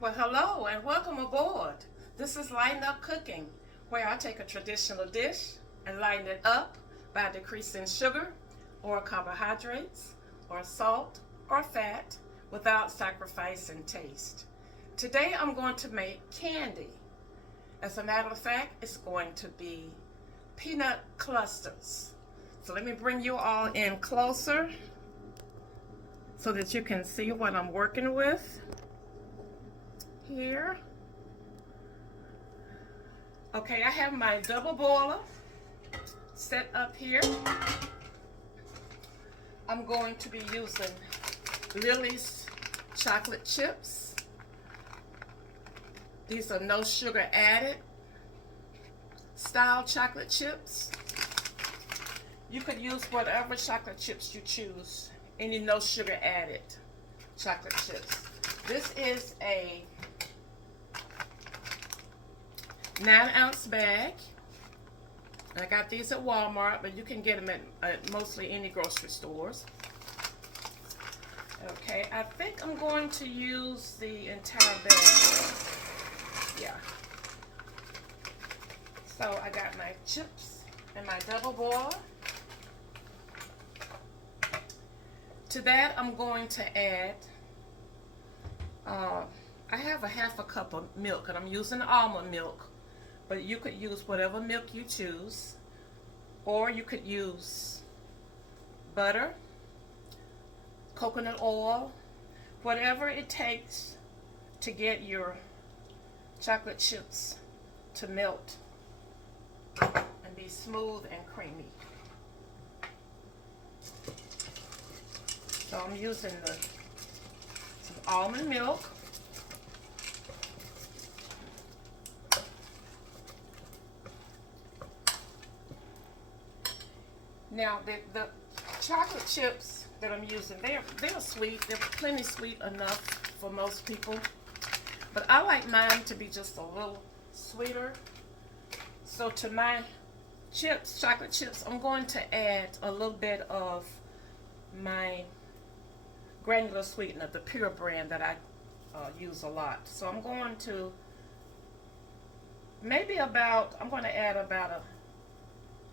Well, hello and welcome aboard. This is Lighten Up Cooking, where I take a traditional dish and lighten it up by decreasing sugar or carbohydrates or salt or fat without sacrificing taste. Today I'm going to make candy. As a matter of fact, it's going to be peanut clusters. So let me bring you all in closer so that you can see what I'm working with here. Okay, I have my double boiler set up here. I'm going to be using Lily's chocolate chips. These are no sugar added style chocolate chips. You could use whatever chocolate chips you choose, any no sugar added chocolate chips. This is a 9-ounce bag. I got these at Walmart, but you can get them at mostly any grocery stores. Okay, I think I'm going to use the entire bag. Yeah. So I got my chips and my double boiler. To that, I'm going to add, I have a half a cup of milk, and I'm using almond milk, but you could use whatever milk you choose, or you could use butter, coconut oil, whatever it takes to get your chocolate chips to melt and be smooth and creamy. So I'm using some almond milk. Now the chocolate chips that I'm using, they're sweet. They're plenty sweet enough for most people. But I like mine to be just a little sweeter. So to my chips, chocolate chips, I'm going to add a little bit of my granular sweetener, the Pure brand that I use a lot. So I'm going to I'm going to add about a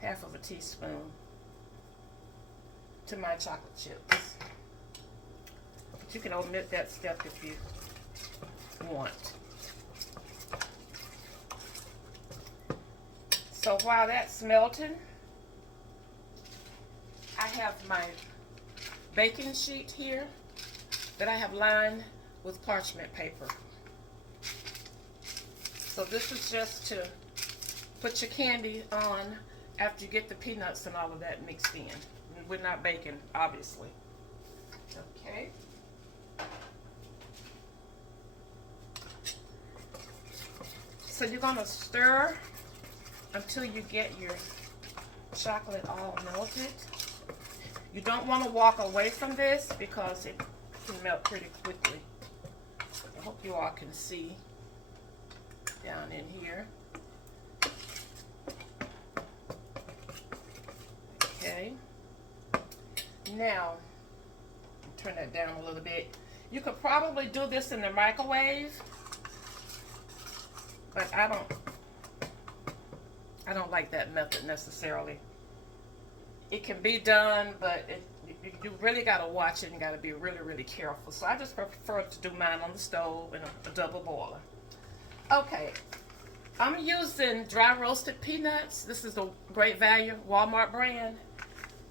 half of a teaspoon to my chocolate chips. But you can omit that step if you want. So while that's melting, I have my baking sheet here that I have lined with parchment paper. So this is just to put your candy on after you get the peanuts and all of that mixed in. We're not baking, obviously. Okay. So you're going to stir until you get your chocolate all melted. You don't want to walk away from this because it can melt pretty quickly. I hope you all can see down in here. Okay. Now, turn that down a little bit. You could probably do this in the microwave, but I don't like that method necessarily. It can be done, but you really got to watch it and got to be really, really careful. So I just prefer to do mine on the stove in a double boiler. Okay, I'm using dry roasted peanuts. This is a Great Value Walmart brand,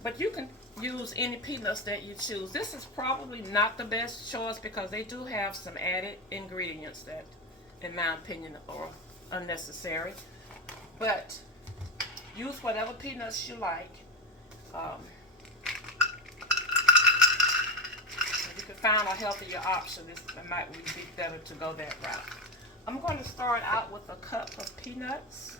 but you can use any peanuts that you choose. This is probably not the best choice because they do have some added ingredients that, in my opinion, are unnecessary. But use whatever peanuts you like. If you can find a healthier option, it might be better to go that route. I'm going to start out with a cup of peanuts.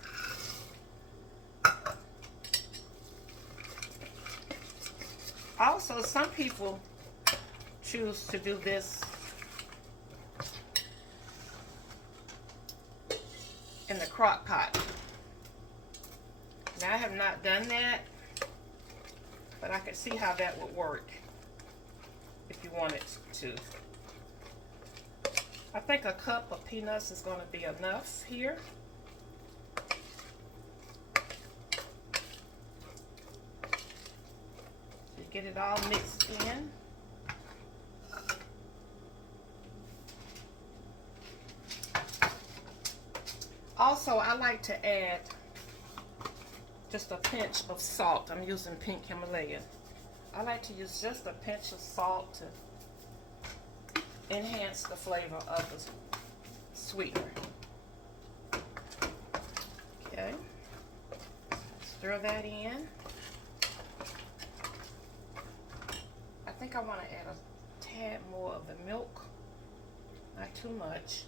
Also, some people choose to do this in the crock pot. Now, I have not done that, but I could see how that would work if you wanted to. I think a cup of peanuts is going to be enough here. You get it all mixed in. Also, I like to add just a pinch of salt. I'm using pink Himalayan. I like to use just a pinch of salt to enhance the flavor of the sweetener. Okay, stir that in. I think I want to add a tad more of the milk, not too much.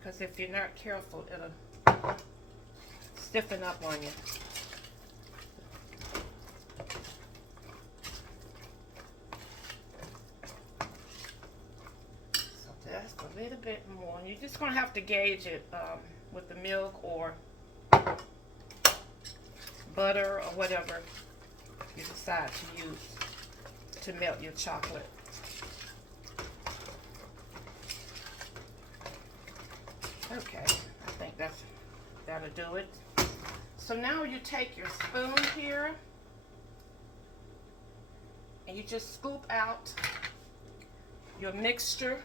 Because if you're not careful, it'll stiffen up on you. So that's a little bit more. You're just going to have to gauge it with the milk or butter or whatever you decide to use to melt your chocolate. Okay, I think that'll do it. So now you take your spoon here and you just scoop out your mixture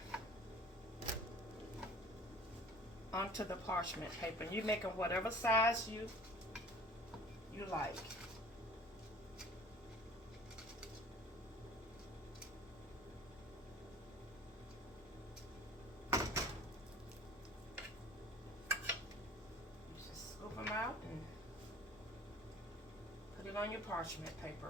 onto the parchment paper. And you make them whatever size you like. Out and put it on your parchment paper.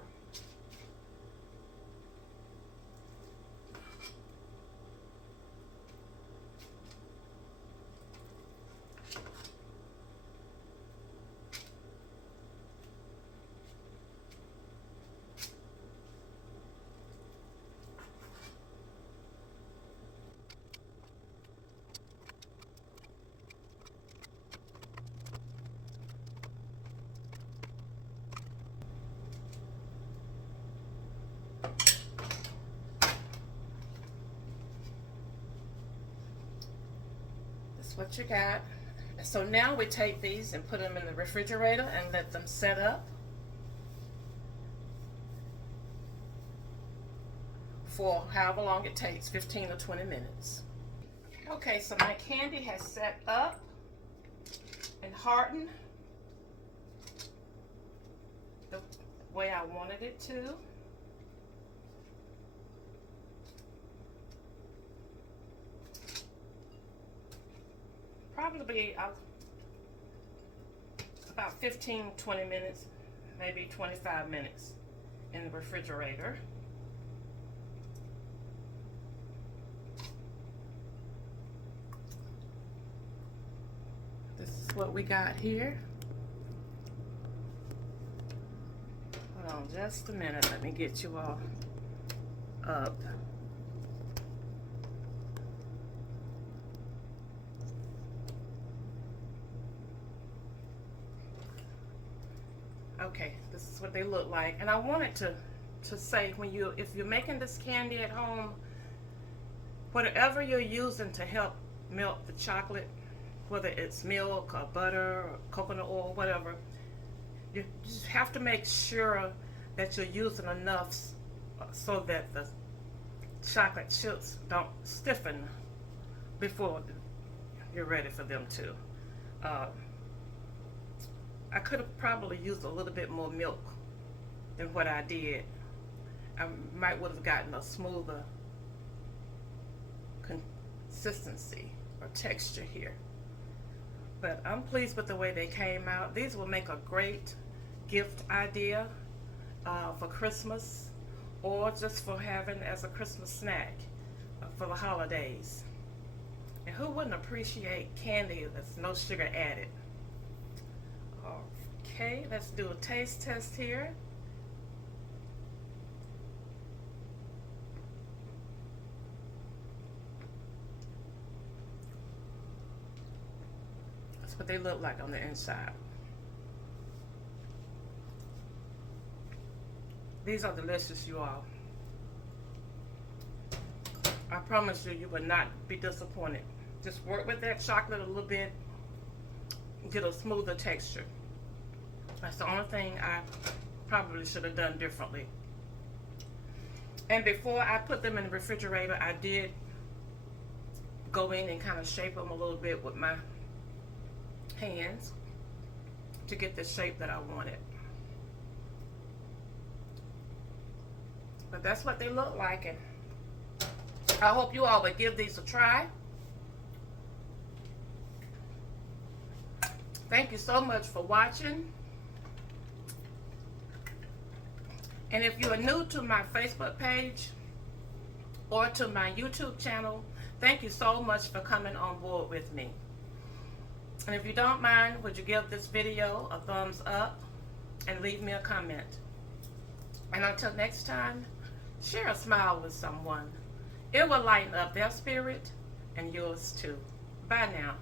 What you got. So now we take these and put them in the refrigerator and let them set up for however long it takes, 15 or 20 minutes. Okay, so my candy has set up and hardened the way I wanted it to. Probably about 15-20 minutes, maybe 25 minutes in the refrigerator. This is what we got here. Hold on just a minute, let me get you all up. Okay, this is what they look like. And I wanted to say, if you're making this candy at home, whatever you're using to help melt the chocolate, whether it's milk or butter or coconut oil, whatever, you just have to make sure that you're using enough so that the chocolate chips don't stiffen before you're ready for them to. I could have probably used a little bit more milk than what I did. I would have gotten a smoother consistency or texture here. But I'm pleased with the way they came out. These will make a great gift idea for Christmas or just for having as a Christmas snack for the holidays. And who wouldn't appreciate candy that's no sugar added? Okay, let's do a taste test here. what they look like on the inside. These are delicious, you all. I promise you, you will not be disappointed. Just work with that chocolate a little bit, get a smoother texture. That's the only thing I probably should have done differently. And before I put them in the refrigerator, I did go in and kind of shape them a little bit with my hands to get the shape that I wanted. But that's what they look like, and I hope you all would give these a try. Thank you so much for watching. And if you are new to my Facebook page or to my YouTube channel, thank you so much for coming on board with me. And if you don't mind, would you give this video a thumbs up and leave me a comment. And until next time, share a smile with someone. It will lighten up their spirit and yours too. Bye now.